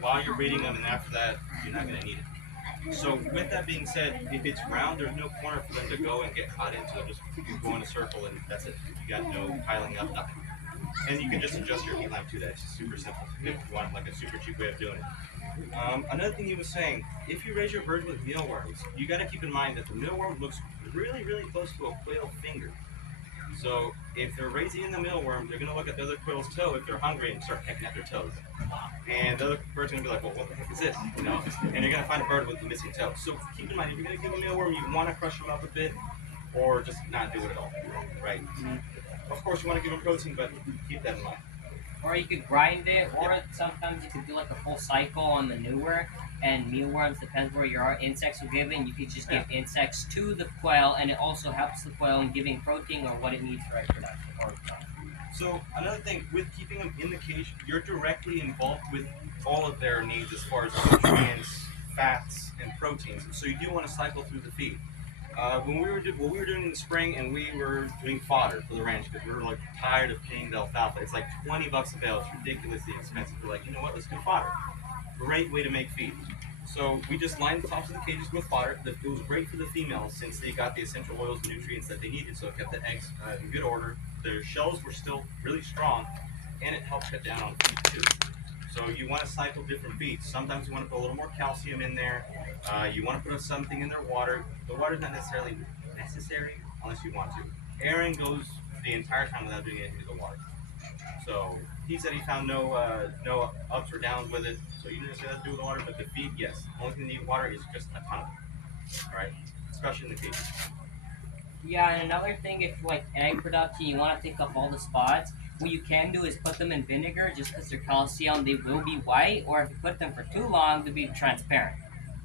while you're breeding them, and after that, you're not going to need it. So with that being said, if it's round, there's no corner for them to go and get caught into. Just you go in a circle and that's it. You got no piling up, nothing. And you can just adjust your heat lamp to that. It's super simple. If you want like a super cheap way of doing it. Another thing he was saying, if you raise your birds with mealworms, you got to keep in mind that the mealworm looks really, really close to a quail finger. So if they're raising in the mealworm, they're going to look at the other quail's toe if they're hungry and start pecking at their toes. And the other bird's going to be like, well, what the heck is this? You know, and you're going to find a bird with the missing toe. So keep in mind, if you're going to give a mealworm, you want to crush them up a bit or just not do it at all, right? Of course, you want to give them protein, but keep that in mind. Or you could grind it, or sometimes you could do like a full cycle on manure and mealworms, depends where your insects are given. You could just give insects to the quail, and it also helps the quail in giving protein or what it needs for reproduction. So another thing, with keeping them in the cage, you're directly involved with all of their needs as far as nutrients, fats, and proteins. So you do want to cycle through the feed. When we were doing in the spring, and we were doing fodder for the ranch because we were like tired of paying the alfalfa. It's like $20 a bale. It's ridiculously expensive. We're like, you know what? Let's do fodder. Great way to make feed. So we just lined the tops of the cages with fodder. It was great for the females since they got the essential oils and nutrients that they needed. So it kept the eggs in good order. Their shells were still really strong, and it helped cut down on feed too. So you want to cycle different feeds. Sometimes you want to put a little more calcium in there. You want to put something in their water. The water's not necessarily necessary unless you want to. Aaron goes the entire time without doing anything to the water. So he said he found no ups or downs with it. So you didn't necessarily have to do with the water, but the feed, yes. The only thing you need water is just a ton of it. All right, especially in the cages. Yeah, and another thing, if like egg production, you want to take up all the spots. What you can do is put them in vinegar, just because they're calcium, they will be white. Or if you put them for too long, they'll be transparent.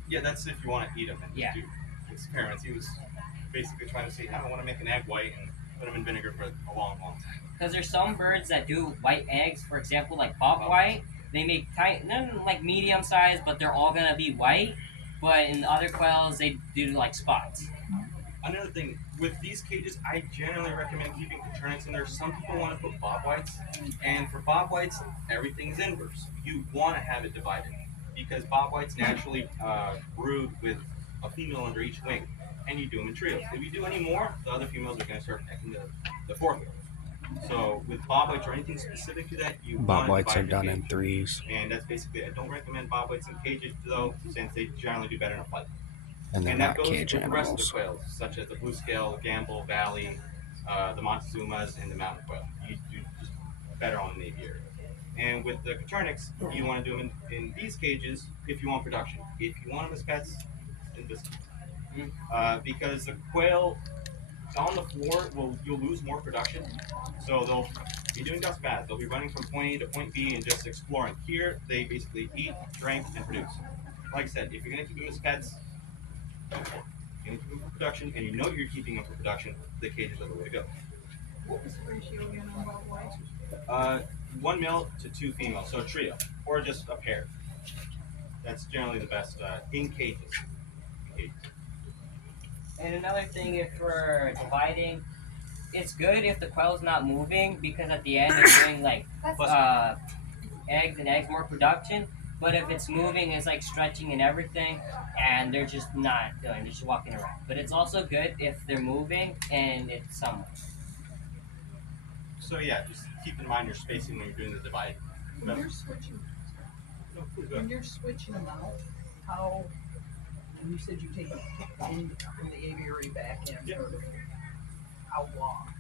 Yeah, that's if you want to eat them and Yeah. do experiments. He was basically trying to see, I don't want to make an egg white and put them in vinegar for a long, long time. Because there's some birds that do white eggs, for example, like bobwhite. They make none like medium size, but they're all gonna be white. But in other quails, they do like spots. Another thing, with these cages, I generally recommend keeping Coternics in there. Some people want to put bob whites, and for bob whites, everything's inverse. You want to have it divided because bob whites naturally brood with a female under each wing, and you do them in trios. If you do any more, the other females are going to start attacking the fourth one. So with bob whites or anything specific to that, you Bob want whites to are divide your done in cage. threes, And that's basically, I don't recommend bob whites in cages though, since they generally do better in a fight. and they're And that not goes cage with the rest of the animals. quails, such as the blue scale, the Gamble, Valley, the Montezumas, and the mountain quail. You do just better on the aviary. And with the Coternics, you want to do them in these cages if you want production. If you want them as pets, then this. Because the quail on the floor you'll lose more production. So they'll be doing dust baths. They'll be running from point A to point B and just exploring. Here they basically eat, drink, and produce. Like I said, if you're gonna keep them as pets, you're gonna keep them for production, and you know you're keeping them for production, the cages are the way to go. What was the ratio again on bob whites? 1 male to 2 females, so a trio, or just a pair. That's generally the best in cages. And another thing, if we're dividing, it's good if the quail's not moving because at the end it's doing like eggs more production. But if it's moving, it's like stretching and everything, and they're just not doing. They're just walking around. But it's also good if they're moving and it's somewhere. So yeah, just keep in mind your spacing when you're doing the divide. When you're switching, No, please go when ahead. you're switching them out, how, and you said you take them from the aviary back in, Yeah. sort of, how long?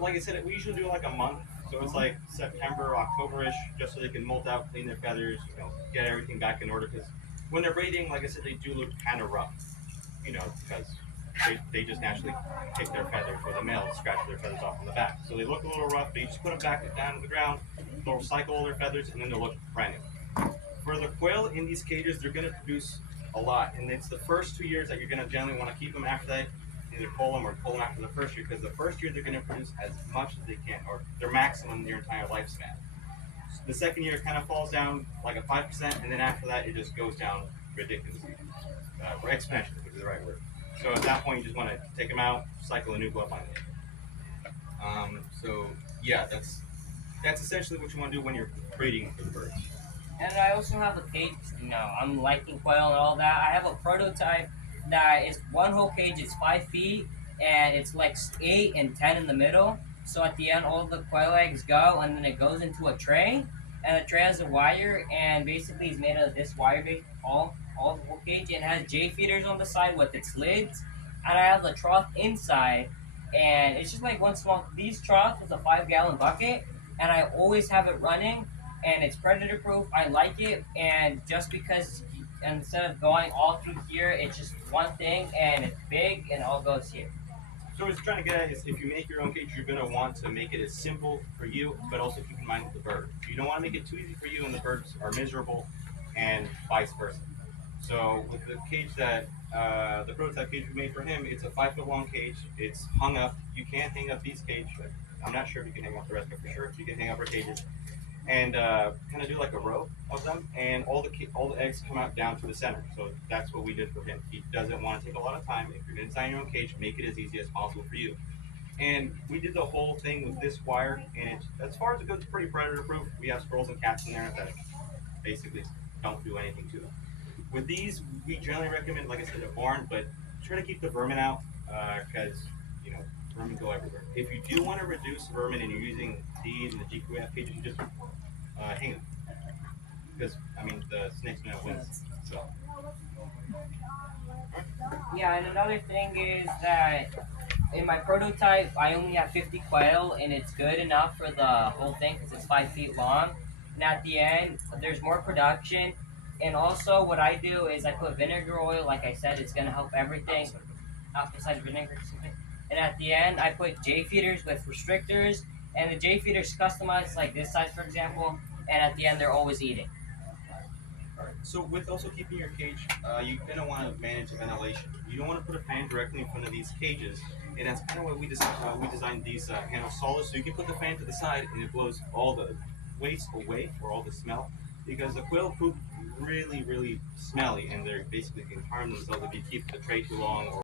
Like I said, we usually do like a month, so it's like September, October-ish, just so they can molt out, clean their feathers, get everything back in order. Because when they're breeding, like I said, they do look kind of rough, because they just naturally take their feathers, or the males scratch their feathers off on the back. So they look a little rough, but you just put them back down to the ground, they'll cycle all their feathers, and then they'll look brand new. For the quail in these cages, they're going to produce a lot, and it's the first 2 years that you're going to generally want to keep them. After that, either pull them or pull them after the first year, because the first year they're going to produce as much as they can, or their maximum their entire lifespan. The second year kind of falls down like a 5%, and then after that it just goes down ridiculously, or exponentially would be the right word. So at that point you just want to take them out, cycle a new glove on it. So yeah, that's essentially what you want to do when you're breeding for the birds. And I also have a cage. I'm liking quail and all that. I have a prototype that is one whole cage. It's 5 feet, and it's like 8 and 10 in the middle. So at the end, all the quail eggs go, and then it goes into a tray, and the tray has a wire, and basically it's made of this wire base. All the whole cage. It has J feeders on the side with its lids, and I have the trough inside, and it's just like one small. These troughs is a 5 gallon bucket, and I always have it running, and it's predator proof. I like it, and just because instead of going all through here, it's just one thing, and it's big, and all goes here. So what I was trying to get at is if you make your own cage, you're going to want to make it as simple for you, but also keep in mind with the bird. You don't want to make it too easy for you and the birds are miserable, and vice versa. So with the cage that, the prototype cage we made for him, it's a 5 foot long cage. It's hung up. You can't hang up these cages. I'm not sure if you can hang up the rest, but for sure you can hang up our cages. And kind of do like a row of them, and all the eggs come out down to the center. So that's what we did for him. He doesn't want to take a lot of time. If you're going to design your own cage, make it as easy as possible for you. And we did the whole thing with this wire, and as far as it goes, it's pretty predator proof. We have squirrels and cats in there that basically don't do anything to them. With these, we generally recommend, like I said, a barn, but try to keep the vermin out because vermin go everywhere. If you do want to reduce vermin and you're using these and the GQF cages, you just hang them because the snake's gonna win. So Yeah, and another thing is that in my prototype, I only have 50 quail, and it's good enough for the whole thing because it's 5 feet long. And at the end, there's more production. And also, what I do is I put vinegar oil. Like I said, it's gonna help everything. Apple cider vinegar. And at the end, I put J feeders with restrictors, and the J feeders customized like this size, for example. And at the end, they're always eating. alright. So with also keeping your cage, you're gonna want to manage ventilation. You don't want to put a fan directly in front of these cages, and that's kind of why we designed these handle solids. So you can put the fan to the side, and it blows all the waste away or all the smell. Because the quail poop really, really smelly, and they basically can harm themselves if you keep the tray too long or